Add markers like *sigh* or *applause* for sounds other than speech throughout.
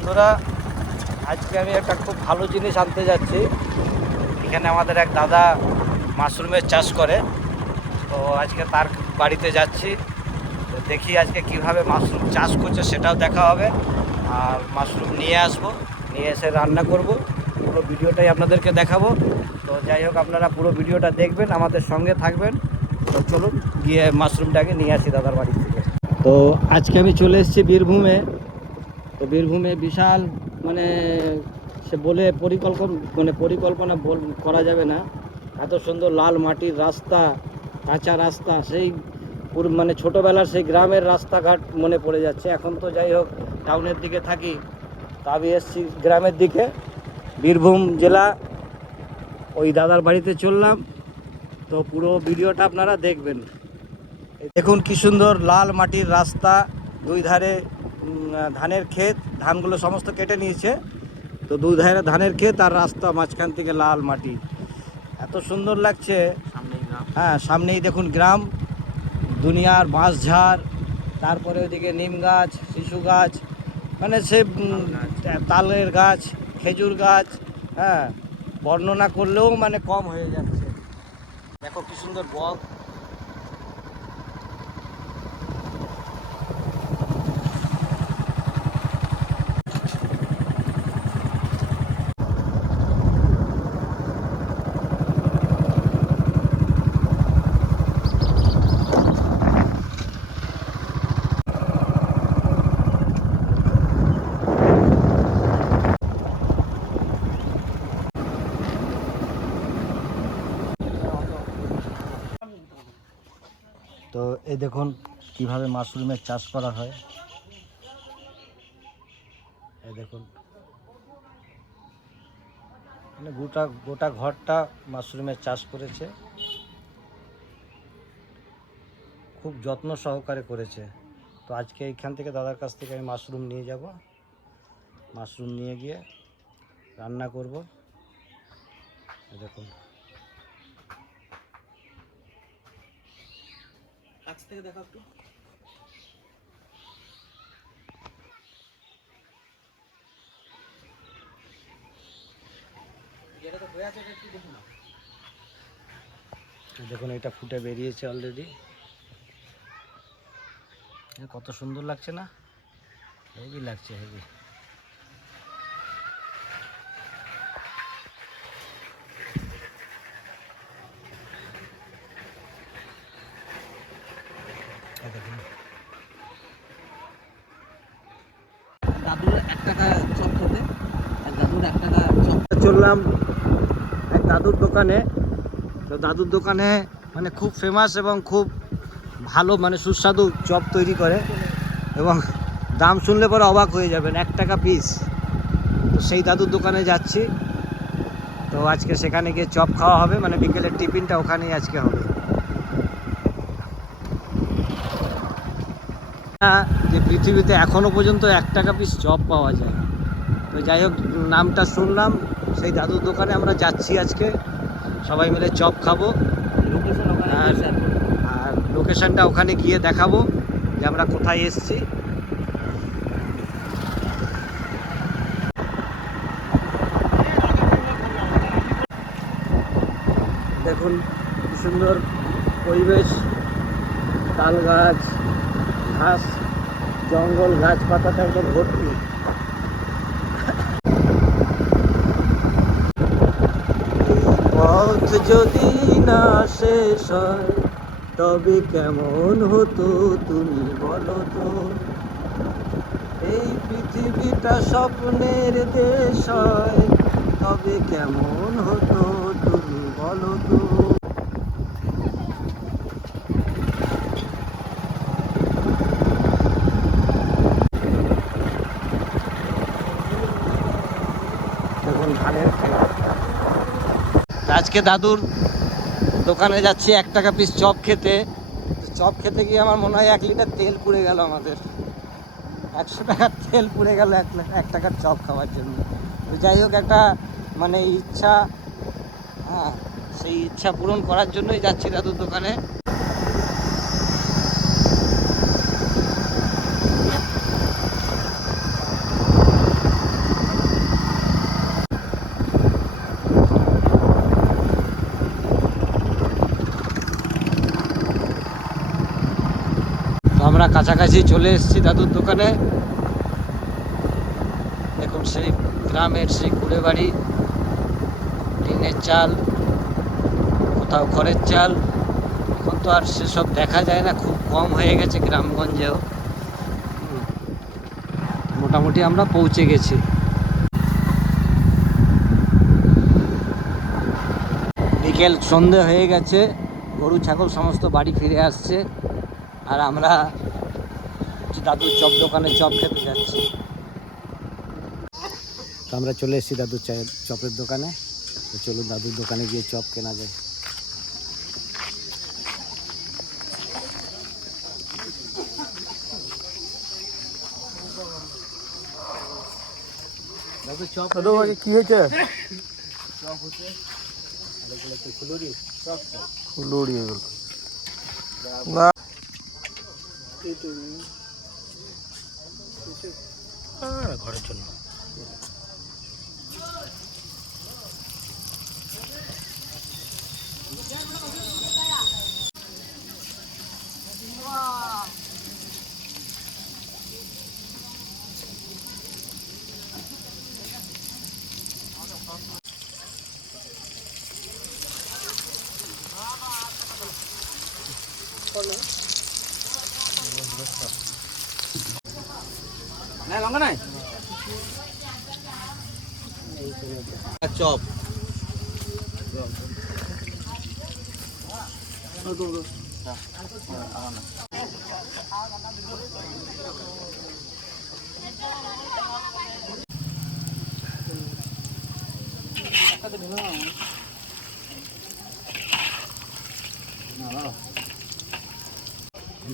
বন্ধুরা, আজকে আমি একটা খুব ভালো জিনিস আনতে যাচ্ছি। এখানে আমাদের এক দাদা মাশরুমের চাষ করে। তো আজকে তার বাড়িতে যাচ্ছি। তো দেখি আজকে কীভাবে মাশরুম চাষ করছে, সেটাও দেখা হবে। আর মাশরুম নিয়ে আসব, নিয়ে এসে রান্না করব। পুরো ভিডিওটাই আপনাদেরকে দেখাবো। তো যাই হোক, আপনারা পুরো ভিডিওটা দেখবেন, আমাদের সঙ্গে থাকবেন। তো চলুন গিয়ে মাশরুমটাকে নিয়ে আসি দাদার বাড়ি থেকে। তো আজকে আমি চলে এসেছি বীরভূমে। তো বীরভূমে বিশাল মানে সে বলে পরিকল্পনা মানে পরিকল্পনা করা যাবে না। এত সুন্দর লাল মাটির রাস্তা, কাঁচা রাস্তা, সেই মানে ছোটোবেলার সেই গ্রামের রাস্তাঘাট মনে পড়ে যাচ্ছে। এখন তো যাই হোক, টাউনের দিকে থাকি তা আমি এসেছি গ্রামের দিকে। বীরভূম জেলা, ওই দাদার বাড়িতে চললাম। তো পুরো ভিডিওটা আপনারা দেখবেন। দেখুন কি সুন্দর লাল মাটির রাস্তা, দুই ধারে ধানের ক্ষেত ধানগুলো সমস্ত কেটে নিয়েছে। তো দুই ধারে ধানের ক্ষেত আর রাস্তা মাঝখান থেকে লাল মাটি। এত সুন্দর লাগছে। হ্যাঁ সামনেই দেখুন গ্রাম দুনিয়ার বাঁশঝাড় তারপরে ওইদিকে নিম গাছ শিশু গাছ মানে সে তালের গাছ খেজুর গাছ হ্যাঁ বর্ণনা করলেও মানে কম হয়ে যাচ্ছে। দেখো কি সুন্দর বক তো এই দেখুন কীভাবে মাশরুমের চাষ করা হয়। এই দেখুন। মানে গোটা গোটা ঘরটা মাশরুমের চাষ করেছে। খুব যত্ন সহকারে করেছে। তো আজকে এইখান থেকে দাদার কাছ থেকে আমি মাশরুম নিয়ে যাব। মাশরুম নিয়ে গিয়ে রান্না করব। দেখুন। কাছ থেকে দেখা একটু দেখুন এটা ফুটে বেরিয়েছে অলরেডি কত সুন্দর লাগছে না? হেভি লাগছে হেভি দাদুর এক টাকা চললাম এক দাদুর দোকানে। তো দাদুর দোকানে মানে খুব ফেমাস এবং খুব ভালো মানে সুস্বাদু চপ তৈরি করে এবং দাম শুনলে পরে অবাক হয়ে যাবেন, এক টাকা পিস তো সেই দাদুর দোকানে যাচ্ছি। তো আজকে সেখানে গিয়ে চপ খাওয়া হবে মানে বিকেলের টিফিনটা ওখানেই আজকে হবে হ্যাঁ, যে পৃথিবীতে এখনও পর্যন্ত এক টাকা পিস চপ পাওয়া যায়। তো যাই হোক নামটা শুনলাম সেই দাদুর দোকানে আমরা যাচ্ছি আজকে। সবাই মিলে চপ খাব। আর- আর লোকেশনটা ওখানে গিয়ে দেখাবো যে আমরা কোথায় এসেছি। দেখুন সুন্দর পরিবেশ তাল গাছ ঘাস, জঙ্গল গাছপাতাটা একদম ভর্তি। পথ যদি না শেষ হয়, তবে কেমন হতো তুমি বলো তো? এই পৃথিবীটা স্বপ্নের দেশ হয়, তবে কেমন হতো তুমি বলো তো দেখুন ধানের ক্ষেত। আজকে দাদুর দোকানে যাচ্ছি, এক টাকা পিস চপ খেতে। চপ খেতে গিয়ে আমার মনে হয় এক লিটার তেল পুড়ে গেল আমাদের। একশো টাকার তেল পুড়ে গেল এক এক টাকার চপ খাওয়ার জন্য। তো যাই হোক, একটা মানে ইচ্ছা হ্যাঁ সেই ইচ্ছা পূরণ করার জন্যই যাচ্ছি দাদুর দোকানে তো আমরা কাছাকাছি চলে এসেছি দাদুর দোকানে। দেখুন সেই গ্রামের সেই কুড়ে বাড়ি টিনের চাল, কোথাও ঘরের চাল। এখন তো আর সেসব দেখা যায় না, খুব কম হয়ে গেছে গ্রামগঞ্জেও। মোটামুটি আমরা পৌঁছে গেছি। বিকেল সন্ধে হয়ে গেছে, গরু, ছাগল সমস্ত বাড়ি ফিরে আসছে। আর আমরা হচ্ছে দাদুর চপ দোকানে চপ খেতে যাচ্ছি। তো আমরা চলে এসেছি দাদুর চায়ের চপের দোকানে। তো চলুন দাদুর দোকানে গিয়ে চপ কেনা যায়। দাদু চপ দাদু ভাই কি হয়েছে? চপ হচ্ছে ফুলুরি চপ চপ ফুলুরি এগুলো না ঘরের জন্য। চপ।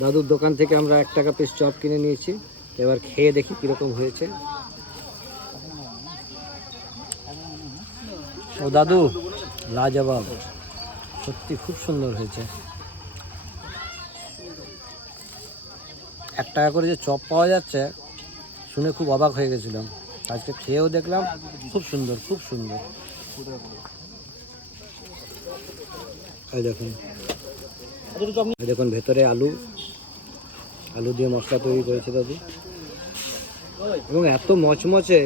দাদুর দোকান থেকে আমরা এক টাকা পিস চপ কিনে নিয়েছি। এবার খেয়ে দেখি কীরকম হয়েছে। ও দাদু, লাজবাব। সত্যি খুব সুন্দর হয়েছে। এক টাকা করে যে চপ পাওয়া যাচ্ছে, শুনে খুব অবাক হয়ে গেছিলাম। আজকে খেয়েও দেখলাম, খুব সুন্দর খুব সুন্দর। দেখুন। দেখুন, ভেতরে আলু আলু দিয়ে মশলা তৈরি করেছে দাদু। এবং এত মচমচে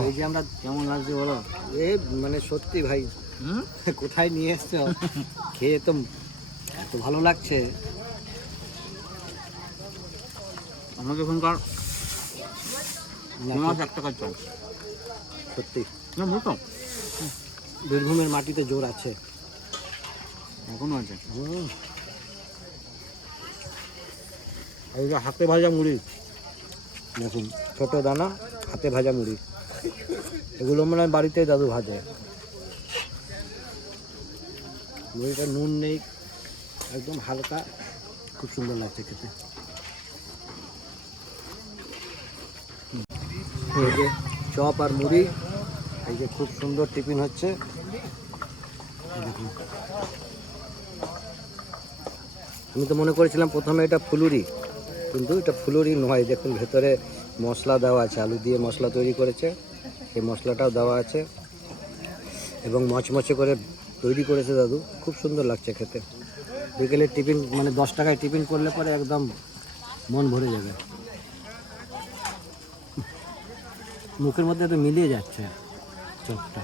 এই যে আমরা কেমন লাগছে বলো? এ মানে সত্যি ভাই। *laughs* কোথায় নিয়ে এসছো? খেয়ে তো এত ভালো লাগছে। আমাকে এখানকার না, এক টাকার চপ সত্যি। না বুঝতো বীরভূমের মাটিতে জোর আছে। এখনও আছে। এই যে হাতে ভাজা মুড়ি। দেখুন ছোট দানা হাতে ভাজা মুড়ি। এগুলো মনে হয় বাড়িতে দাদু ভাজে। মুড়িটা নুন নেই, একদম হালকা। খুব সুন্দর লাগছে খেতে। চপ আর মুড়ি, এই যে খুব সুন্দর টিফিন হচ্ছে। আমি তো মনে করেছিলাম প্রথমে এটা ফুলুরি, কিন্তু এটা ফুলুরি নয়। দেখুন, ভেতরে মশলা দেওয়া আছে, আলু দিয়ে মশলা তৈরি করেছে। সেই মশলাটাও দেওয়া আছে। এবং মচমচে করে তৈরি করেছে দাদু। খুব সুন্দর লাগছে খেতে। বিকেলে টিফিন মানে দশ টাকায় টিফিন করলে পরে একদম মন ভরে যাবে। মুখের মধ্যে তো মিলিয়ে যাচ্ছে চপটা